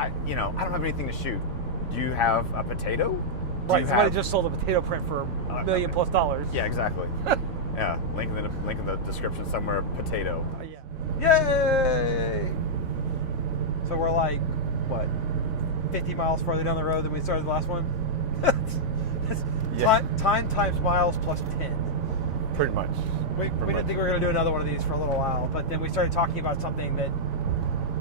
I don't have anything to shoot. Do you have a potato? Right, somebody just sold a potato print for $1 million plus. Yeah, exactly. Yeah, link in the description somewhere. Potato. Yay! So we're like, what, 50 miles further down the road than we started the last one? Yeah. Time times miles plus 10. Pretty much. We didn't think we were going to do another one of these for a little while, but then we started talking about something that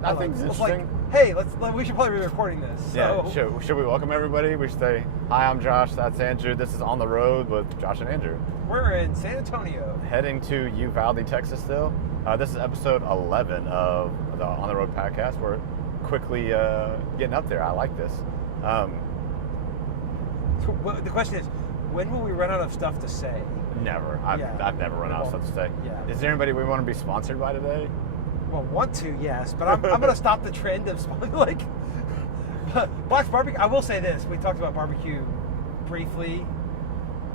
I think it's interesting. Like, hey, we should probably be recording this. So. Yeah, should we welcome everybody? We should say, hi, I'm Josh, that's Andrew. This is On the Road with Josh and Andrew. We're in San Antonio. Heading to Uvalde, Texas still. This is episode 11 of the On the Road podcast. We're quickly getting up there. I like this. So, the question is, when will we run out of stuff to say? Never. I've never run out of stuff to say. Yeah. Is there anybody we want to be sponsored by today? Well, want to, yes, but I'm going to stop the trend of like Black's Barbecue. I will say this: we talked about barbecue briefly,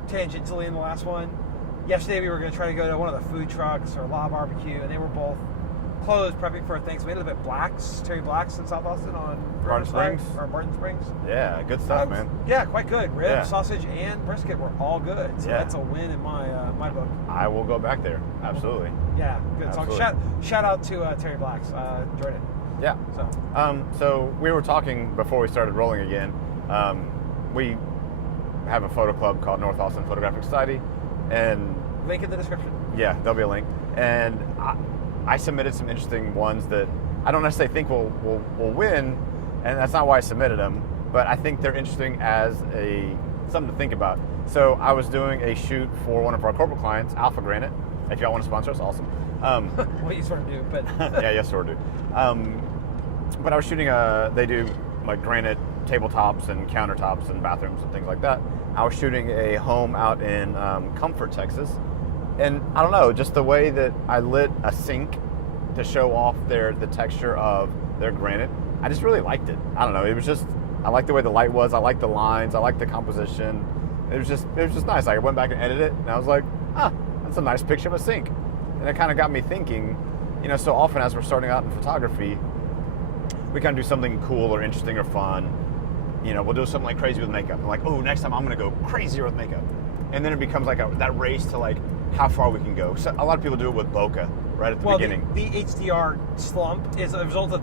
tangentially in the last one. Yesterday, we were going to try to go to one of the food trucks or La Barbecue, and they were both closed, prepping for things. We ended up at Black's, Terry Black's in South Austin on Barton Springs. Yeah, good stuff, man. Yeah, quite good. Ribs, sausage, and brisket were all good. So that's a win in my book. I will go back there. Absolutely. Yeah, good. Absolutely. So shout out to Terry Black's. Enjoyed it. Yeah. So we were talking before we started rolling again. We have a photo club called North Austin Photographic Society, and link in the description. Yeah, there'll be a link. And I submitted some interesting ones that I don't necessarily think will win, and that's not why I submitted them, but I think they're interesting as something to think about. So I was doing a shoot for one of our corporate clients, Alpha Granite. If y'all want to sponsor us, awesome. Well, you sort of do, but yeah, yes, sort of do. But I was shooting they do like granite tabletops and countertops and bathrooms and things like that. I was shooting a home out in Comfort, Texas. And I don't know, just the way that I lit a sink to show off the texture of their granite, I just really liked it. I don't know, it was just, I liked the way the light was, I liked the lines, I liked the composition. It was just nice. I went back and edited it, and I was like, that's a nice picture of a sink. And it kind of got me thinking, so often as we're starting out in photography, we kind of do something cool or interesting or fun. We'll do something like crazy with makeup. I'm like, next time I'm going to go crazier with makeup. And then it becomes like that race to like how far we can go. So a lot of people do it with bokeh right at the beginning. The HDR slump is a result of,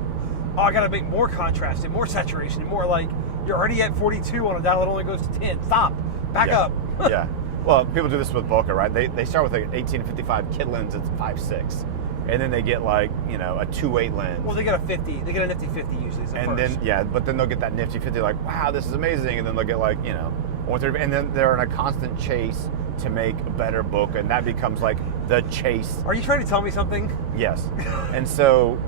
I got to make more contrast and more saturation and more like, you're already at 42 on a dial that only goes to 10. Stop. Back up. Yeah. Well, people do this with bokeh, right? They start with like 18-55 kit lens at 5.6. And then they get like, a 2.8 lens. Well, they get a 50. They get a nifty 50 usually. But then they'll get that nifty 50 like, wow, this is amazing. And then they'll get like, 130. And then they're in a constant chase to make a better bokeh. And that becomes like the chase. Are you trying to tell me something? Yes. And so,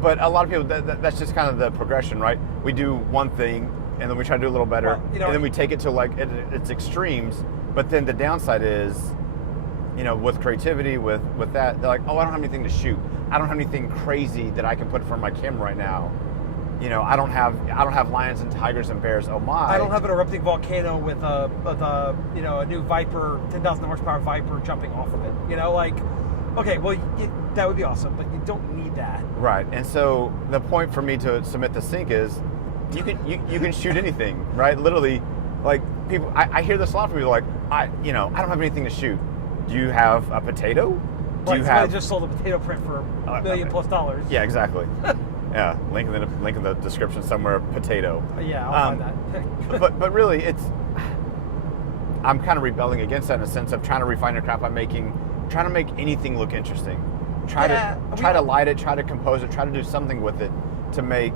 but a lot of people, that's just kind of the progression, right? We do one thing and then we try to do a little better. And then we take it to like its extremes. But then the downside is, with creativity, with that, they're like, I don't have anything to shoot. I don't have anything crazy that I can put in front of my camera right now. I don't have lions and tigers and bears. Oh my! I don't have an erupting volcano with a new Viper, 10,000 horsepower Viper jumping off of it. Okay, well that would be awesome, but you don't need that. Right, and so the point for me to submit the sync is, you can shoot anything, right? Literally, like people, I hear this a lot from people like, I don't have anything to shoot. Do you have a potato? I just sold a potato print for $1 million plus. Yeah, exactly. Yeah, link in the description somewhere. Potato. Yeah, I'll find that. but really, I'm kind of rebelling against that in a sense of trying to refine the craft by trying to make anything look interesting. Try to light it, try to compose it, try to do something with it to make,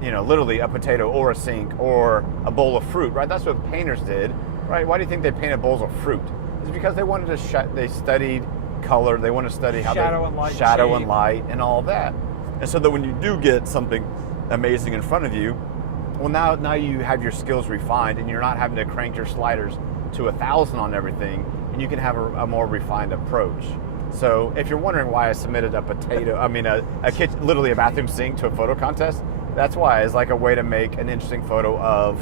literally a potato or a sink or a bowl of fruit. Right? That's what painters did. Right? Why do you think they painted bowls of fruit? It's because they wanted to. They studied color. They wanted to study how shadow and light and all that. And so that when you do get something amazing in front of you, well, now you have your skills refined, and you're not having to crank your sliders to 1,000 on everything, and you can have a more refined approach. So if you're wondering why I submitted a potato, a kitchen, literally a bathroom sink to a photo contest, that's why. It's like a way to make an interesting photo of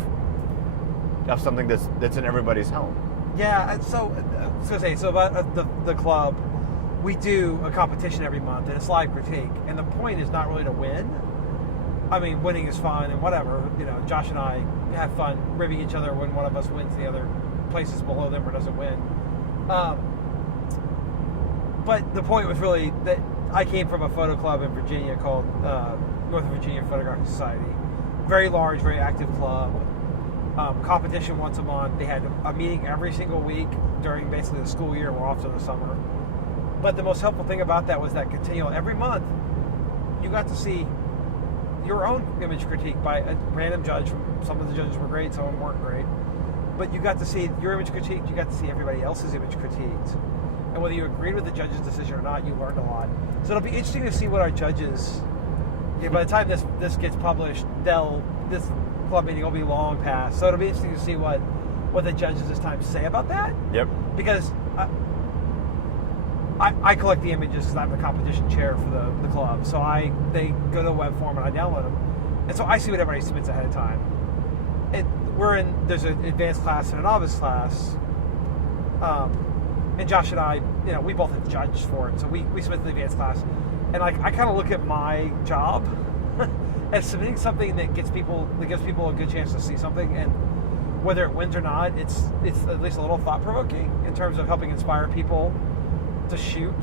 something that's in everybody's home. Yeah, so I was going to say, so about the club, we do a competition every month, and it's live critique. And the point is not really to win. I mean, winning is fun and whatever. You know, Josh and I have fun ribbing each other when one of us wins, the other places below them or doesn't win. But the point was really that I came from a photo club in Virginia called Northern Virginia Photographic Society. Very large, very active club. Competition once a month. They had a meeting every single week during basically the school year. We're off to the summer. But the most helpful thing about that was that continual. Every month, you got to see your own image critique by a random judge. Some of the judges were great, some of them weren't great. But you got to see your image critiqued. You got to see everybody else's image critiqued. And whether you agreed with the judge's decision or not, you learned a lot. So it'll be interesting to see what our judges. By the time this gets published, this club meeting will be long past. So it'll be interesting to see what the judges this time say about that. Yep. Because I collect the images because I'm the competition chair for the club. So they go to the web form and I download them, and so I see what everybody submits ahead of time. There's an advanced class and a novice class. And Josh and I, we both have judged for it, so we submit the advanced class. And I kind of look at my job as submitting something that gives people a good chance to see something, and whether it wins or not, it's at least a little thought provoking in terms of helping inspire people to shoot.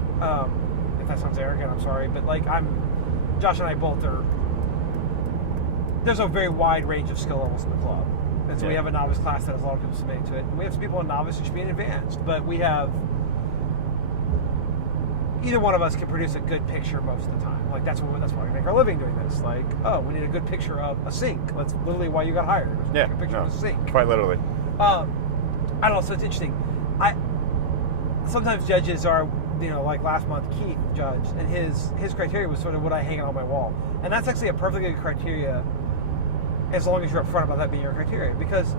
If that sounds arrogant, I'm sorry, but Josh and I both are. There's a very wide range of skill levels in the club. And so we have a novice class that has a lot of people submitting to it. And we have some people in novice who should be in advanced. But we have... Either one of us can produce a good picture most of the time. Like, that's why we make our living doing this. Like, we need a good picture of a sink. That's literally why you got hired. Yeah. Take a picture of a sink. Quite literally. I don't know, so it's interesting. Sometimes judges are, like last month, Keith judged, and his criteria was sort of what I hang on my wall. And that's actually a perfectly good criteria as long as you're upfront about that being your criteria, because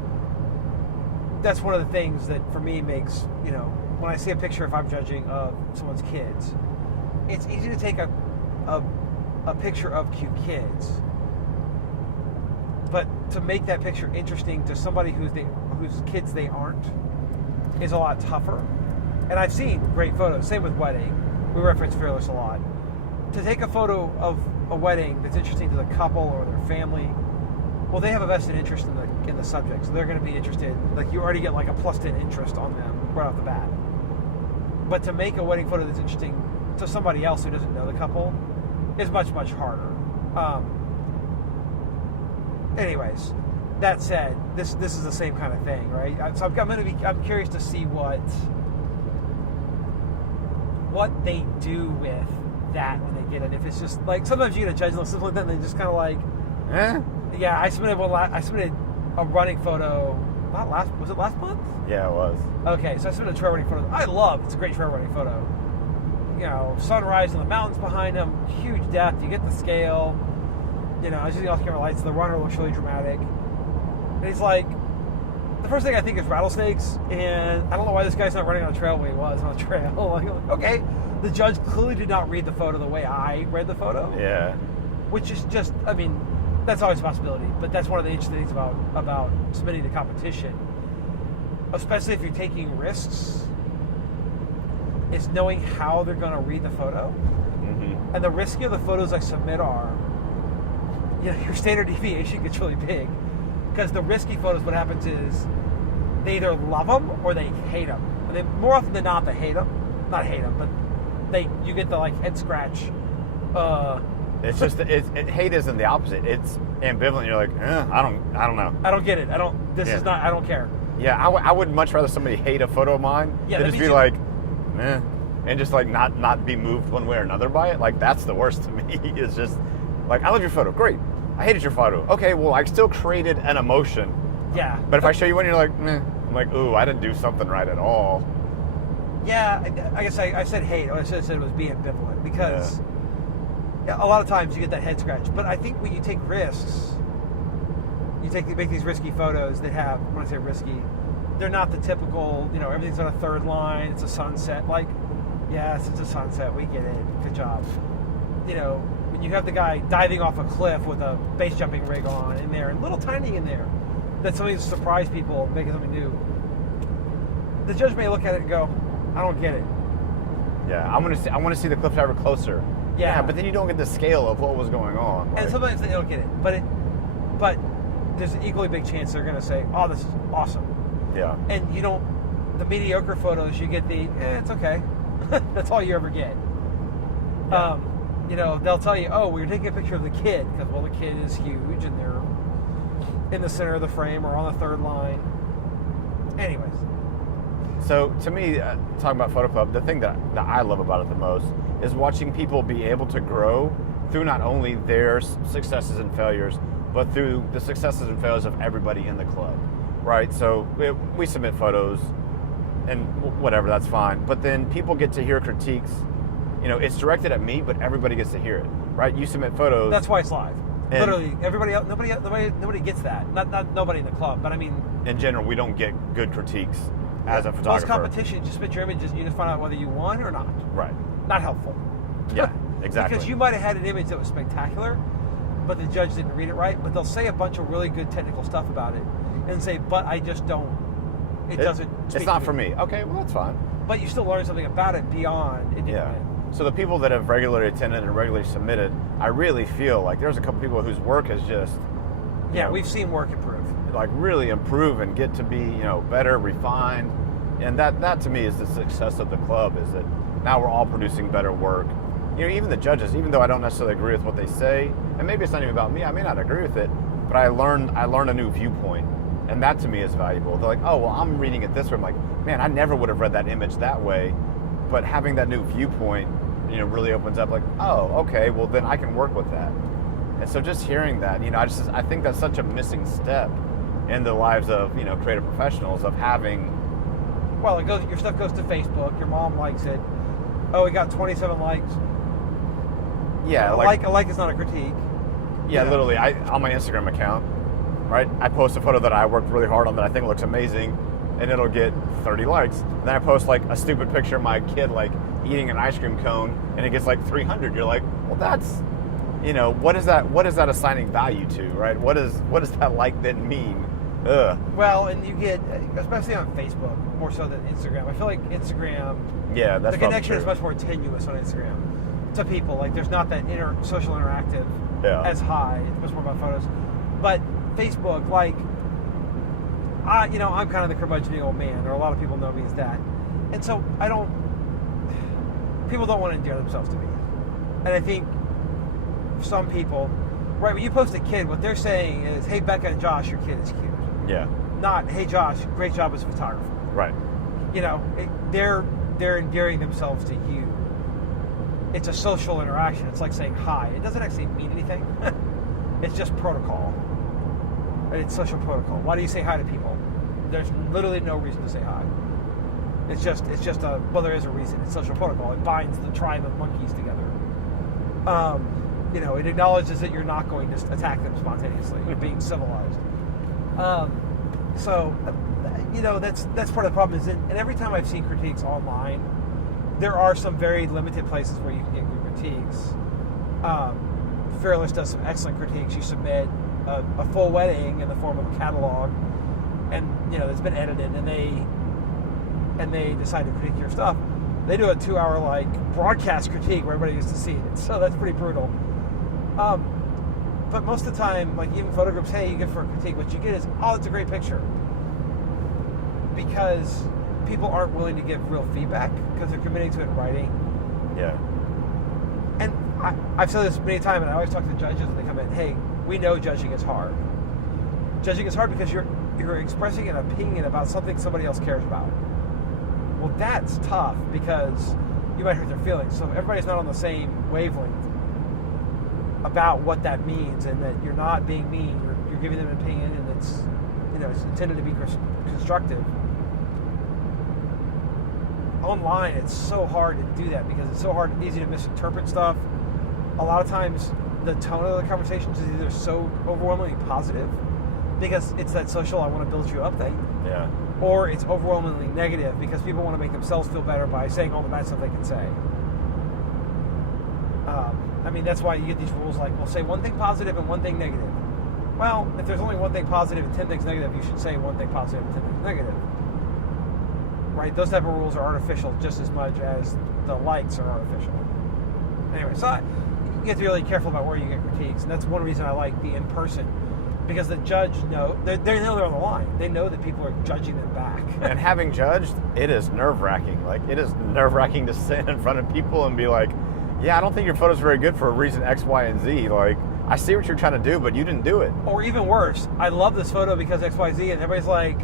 that's one of the things that for me makes, when I see a picture, if I'm judging of someone's kids, it's easy to take a picture of cute kids, but to make that picture interesting to somebody whose kids they aren't is a lot tougher. And I've seen great photos, same with wedding. We reference Fearless a lot. To take a photo of a wedding that's interesting to the couple or their family, well, they have a vested interest in the subject, so they're going to be interested. Like, you already get like a +10 interest on them right off the bat. But to make a wedding photo that's interesting to somebody else who doesn't know the couple is much, much harder. Anyways, that said, this is the same kind of thing, right? So I'm curious to see what they do with that when they get it. If it's just like, sometimes you get a judge and something like that, and they just kind of like, Yeah, I submitted a running photo. Was it last month? Yeah, it was. Okay, so I submitted a trail running photo. It's a great trail running photo. Sunrise and the mountains behind them, huge depth. You get the scale. I was using off-camera lights. The runner looks really dramatic. And he's like, the first thing I think is rattlesnakes, and I don't know why this guy's not running on a trail when he was on a trail. Like, okay, the judge clearly did not read the photo the way I read the photo. Yeah. Which is just, that's always a possibility, but that's one of the interesting things about submitting to competition, especially if you're taking risks, is knowing how they're going to read the photo. Mm-hmm. And the riskier the photos I submit are, your standard deviation gets really big, because the risky photos, what happens is they either love them or they hate them. And they, more often than not, they hate them. Not hate them, but you get the head scratch. It's just hate isn't the opposite. It's ambivalent. You're like, I don't know. I don't get it. I don't care. Yeah, I would much rather somebody hate a photo of mine than just be like, and just like not be moved one way or another by it. Like, that's the worst to me. It's just like, I love your photo, great. I hated your photo. Okay, well, I still created an emotion. Yeah. But if I show you one, you're like, I'm like, ooh, I didn't do something right at all. Yeah, I guess I said hate. What I should have said was be ambivalent, because a lot of times you get that head scratch. But I think when you take risks, make these risky photos that have, when I say risky, they're not the typical, everything's on a third line, it's a sunset. Like, yes, it's a sunset, we get it, good job. When you have the guy diving off a cliff with a base jumping rig on in there, and little tiny in there, that's something to surprise people, making something new. The judge may look at it and go, I don't get it. Yeah, I want to see the cliff diver closer. Yeah. but then you don't get the scale of what was going on. And sometimes they don't get it, but there's an equally big chance they're going to say, "Oh, this is awesome." Yeah. And you don't. The mediocre photos, you get the, it's okay. That's all you ever get. Yeah. They'll tell you, "Oh, we're taking a picture of the kid because the kid is huge and they're in the center of the frame or on the third line." Anyways. So to me, talking about Photo Club, the thing that I love about it the most is watching people be able to grow through not only their successes and failures, but through the successes and failures of everybody in the club, right? So we submit photos and whatever, that's fine. But then people get to hear critiques. It's directed at me, but everybody gets to hear it, right? You submit photos. That's why it's live. And literally, everybody else, nobody gets that. Not nobody in the club, but I mean, in general, we don't get good critiques as a most photographer. competition, just submit your images and you just find out whether you won or not. Right. Not helpful. Yeah, exactly. Because you might have had an image that was spectacular, but the judge didn't read it right. But they'll say a bunch of really good technical stuff about it and say, "But I just don't. It doesn't. It's not for me." Okay, well that's fine. But you still learn something about it beyond it. Yeah. So the people that have regularly attended and regularly submitted, I really feel like there's a couple people whose work is just we've seen work improve. Like really improve and get to be better, refined, and that to me is the success of the club. Is that now we're all producing better work. Even the judges, even though I don't necessarily agree with what they say, and maybe it's not even about me, I may not agree with it, but I learned a new viewpoint, and that to me is valuable. They're like, "Oh, well, I'm reading it this way." I'm like, "Man, I never would have read that image that way," but having that new viewpoint, really opens up. Like, "Oh, okay, well then I can work with that." And so just hearing that, I think that's such a missing step in the lives of creative professionals, of having. Well, your stuff goes to Facebook. Your mom likes it. Oh, we got 27 likes. Yeah, a like is not a critique. Yeah, literally. On my Instagram account, right? I post a photo that I worked really hard on that I think looks amazing, and it'll get 30 likes. Then I post like a stupid picture of my kid like eating an ice cream cone, and it gets like 300. You're like, well, that's, what is that? What is that assigning value to, right? What does that like then mean? Ugh. Well, and you get, especially on Facebook, more so than Instagram. I feel like Instagram. Yeah, that's the connection true. is much more tenuous on Instagram to people. Like, there's not that social interactive as high. It's much more about photos. But Facebook, like, I'm kind of the curmudgeon old man, or a lot of people know me as that, and so people don't want to endear themselves to me, and I think some people, right? When you post a kid, what they're saying is, "Hey, Becca and Josh, your kid is cute." Yeah. Not, "Hey, Josh, great job as a photographer." Right. They're endearing themselves to you. It's a social interaction. It's like saying hi. It doesn't actually mean anything. It's just protocol. It's social protocol. Why do you say hi to people? There's literally no reason to say hi. It's just there is a reason. It's social protocol. It binds the tribe of monkeys together. It acknowledges that you're not going to attack them spontaneously. You're being civilized. That's part of the problem. And every time I've seen critiques online, there are some very limited places where you can get good critiques. Fearless does some excellent critiques. You submit a full wedding in the form of a catalog, and it's been edited, and they decide to critique your stuff. They do a 2-hour broadcast critique where everybody gets to see it. So that's pretty brutal. But most of the time, even photo groups, hey, you get for a critique, what you get is, oh, it's a great picture. Because people aren't willing to give real feedback because they're committing to it in writing. Yeah. And I've said this many times, and I always talk to the judges when they come in, hey, we know judging is hard. Judging is hard because you're expressing an opinion about something somebody else cares about. Well, that's tough because you might hurt their feelings. So everybody's not on the same wavelength about what that means, and that you're not being mean. You're giving them an opinion, and it's intended to be constructive. Online, it's so hard to do that because it's so hard and easy to misinterpret stuff. A lot of times, the tone of the conversations is either so overwhelmingly positive because it's that social "I want to build you up" thing. Yeah. Or it's overwhelmingly negative because people want to make themselves feel better by saying all the bad stuff they can say. That's why you get these rules we'll say one thing positive and one thing negative. Well, if there's only one thing positive and 10 things negative, you should say one thing positive and 10 things negative. Right? Those type of rules are artificial just as much as the likes are artificial. Anyway, so you have to be really careful about where you get critiques, and that's one reason I like the in-person, because the judge they know they're on the line. They know that people are judging them back. And having judged, it is nerve-wracking. Like, it is nerve-wracking to stand in front of people and be like, yeah, I don't think your photo's very good for a reason X, Y, and Z. Like, I see what you're trying to do, but you didn't do it. Or even worse, I love this photo because X, Y, Z, and everybody's like,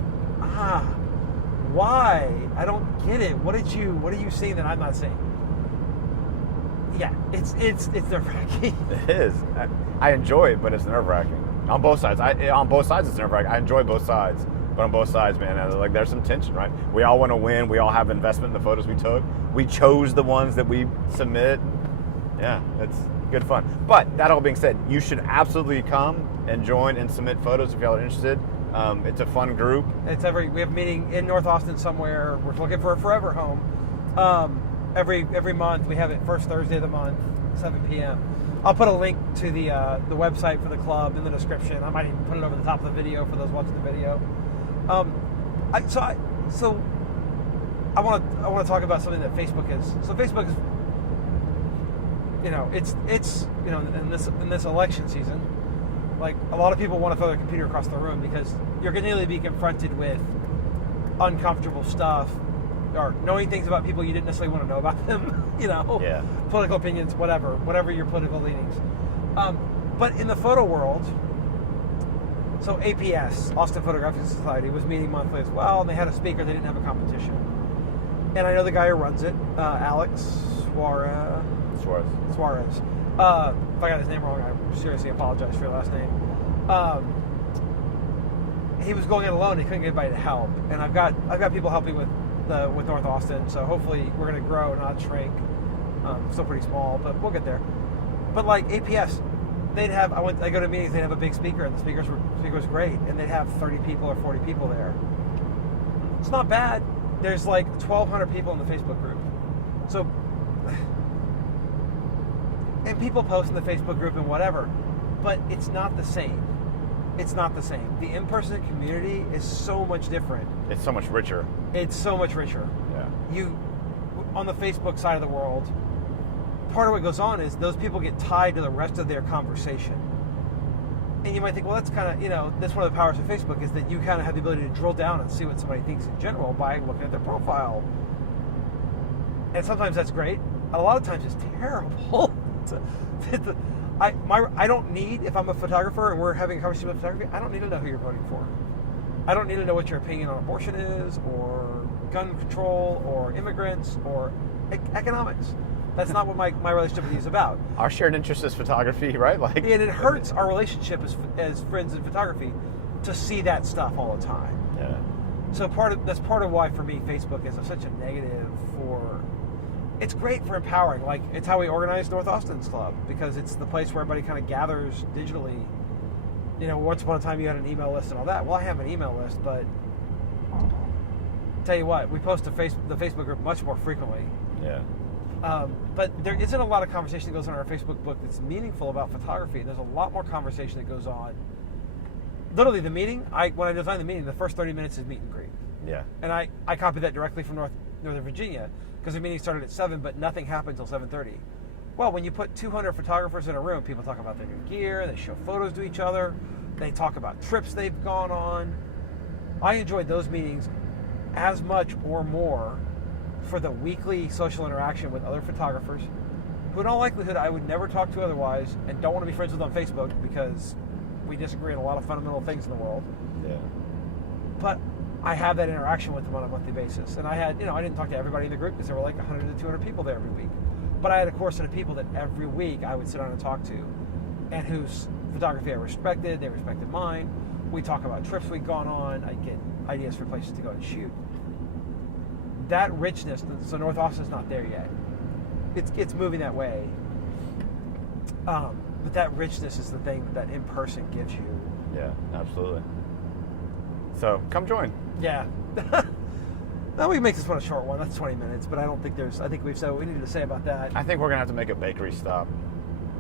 why? I don't get it. What are you seeing that I'm not seeing? Yeah, it's nerve-wracking. It is. I enjoy it, but it's nerve-wracking. On both sides. On both sides, it's nerve-wracking. I enjoy both sides. But on both sides, man, like, there's some tension, right? We all want to win. We all have investment in the photos we took. We chose the ones that we submit. Yeah, it's good fun. But that all being said, you should absolutely come and join and submit photos if y'all are interested. It's a fun group. We have a meeting in North Austin somewhere. We're looking for a forever home. Every month we have it first Thursday of the month, 7 p.m. I'll put a link to the website for the club in the description. I might even put it over the top of the video for those watching the video. So I want to talk about something that Facebook is. So Facebook is, it's in this election season, like, a lot of people want to throw their computer across the room because you're going to be confronted with uncomfortable stuff, or knowing things about people you didn't necessarily want to know about them. Yeah. Political opinions, whatever your political leanings. But in the photo world, so APS, Austin Photographic Society, was meeting monthly as well, and they had a speaker. They didn't have a competition. And I know the guy who runs it, Alex Suarez. If I got his name wrong, I seriously apologize for your last name. He was going it alone. He couldn't get anybody to help, and I've got people helping with North Austin. So hopefully we're going to grow, not shrink. Still pretty small, but we'll get there. But like APS, I go to meetings. They'd have a big speaker, and the speaker was great, and they'd have 30 people or 40 people there. It's not bad. There's like 1,200 people in the Facebook group. So. And people post in the Facebook group and whatever, but it's not the same. It's not the same. The in-person community is so much different. It's so much richer. It's so much richer. Yeah. On the Facebook side of the world, part of what goes on is those people get tied to the rest of their conversation. And you might think, well, that's kind of, that's one of the powers of Facebook, is that you kind of have the ability to drill down and see what somebody thinks in general by looking at their profile. And sometimes that's great. A lot of times it's terrible. I don't need, if I'm a photographer and we're having a conversation about photography, I don't need to know who you're voting for. I don't need to know what your opinion on abortion is, or gun control, or immigrants, or economics. That's not what my relationship with you is about. Our shared interest is photography, right? And it hurts our relationship as friends in photography to see that stuff all the time. Yeah. So that's part of why, for me, Facebook is such a negative for. It's great for empowering. Like, it's how we organize North Austin's club, because it's the place where everybody kind of gathers digitally. Once upon a time you had an email list and all that. Well, I have an email list, but tell you what, we post to the Facebook group much more frequently. Yeah. But there isn't a lot of conversation that goes on in our Facebook book that's meaningful about photography. There's a lot more conversation that goes on. Literally, the meeting, when I designed the meeting, the first 30 minutes is meet and greet. Yeah. And I copied that directly from Northern Virginia, because the meeting started at 7, but nothing happened until 7:30. Well, when you put 200 photographers in a room, people talk about their new gear, they show photos to each other, they talk about trips they've gone on. I enjoyed those meetings as much or more for the weekly social interaction with other photographers, who in all likelihood I would never talk to otherwise, and don't want to be friends with on Facebook because we disagree on a lot of fundamental things in the world. Yeah. But I have that interaction with them on a monthly basis. And I didn't talk to everybody in the group because there were like 100 to 200 people there every week. But I had a core set of people that every week I would sit down and talk to, and whose photography I respected, they respected mine. We talk about trips we've gone on. I get ideas for places to go and shoot. That richness, so North Austin's not there yet. It's moving that way. But that richness is the thing that in-person gives you. Yeah, absolutely. So come join. Yeah. Now we can make this one a short one. That's 20 minutes, but I think we've said what we needed to say about that. I think we're gonna have to make a bakery stop.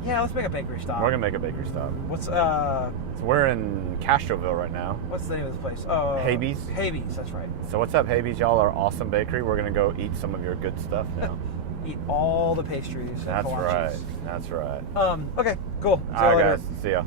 Yeah, let's make a bakery stop. We're gonna make a bakery stop. What's So we're in Castroville right now. what's the name of this place? Oh, Habees. Habees, that's right. So what's up, Habees? Y'all are awesome bakery. We're gonna go eat some of your good stuff now. eat all the pastries. and That's kolaches. right. That's right. Okay, cool. See you All right, later. guys. See ya.